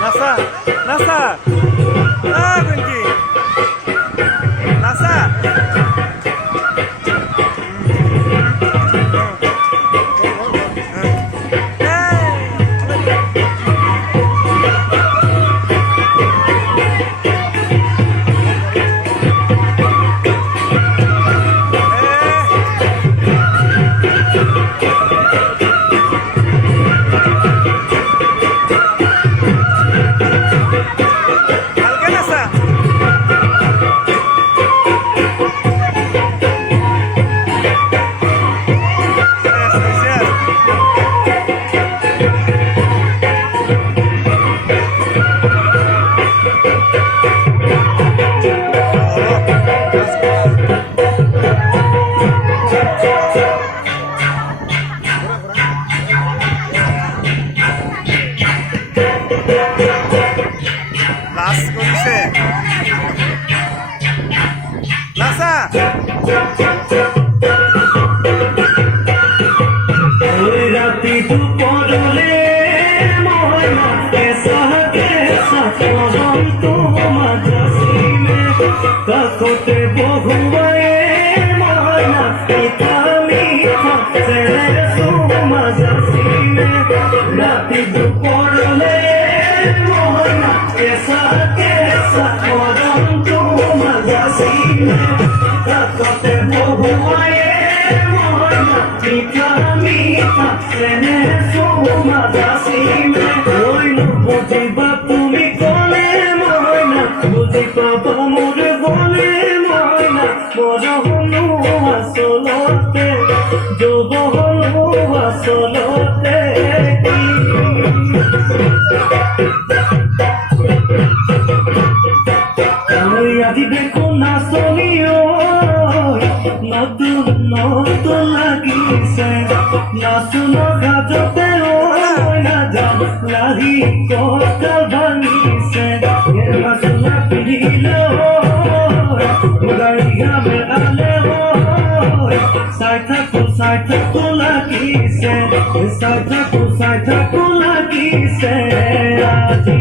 NASA NASA কি নাসা লাস করিছে লাসা ওই রাতি দুপুরে ময়নাতে সাহাকে সাথন্ত মাঝাসিনে কাকতে বহুয়ে ময়না ইতামি থাকছে সুমাঝাসিনে রাতি দুপুরে ময়নাতে সাহাকে সাথন্ত মাঝাসিনে কাকতে বহুয়ে বুঝিবা তুমি কলে ময়না বুঝি পাবা মোরে বলে ময়না বড় হলো আসলতে যুব হলো আসলতে আজি দেখো না শনিও নতুন নতুন লাগিছে নাচুন গাজতে না যাম লাহি কষ্ট ভাঙিছে নাচুনা পিড়িলে গাড়িয়া বেড়ালে চাই থাকো লাগিছে চাই থাকো লাগিছে আজি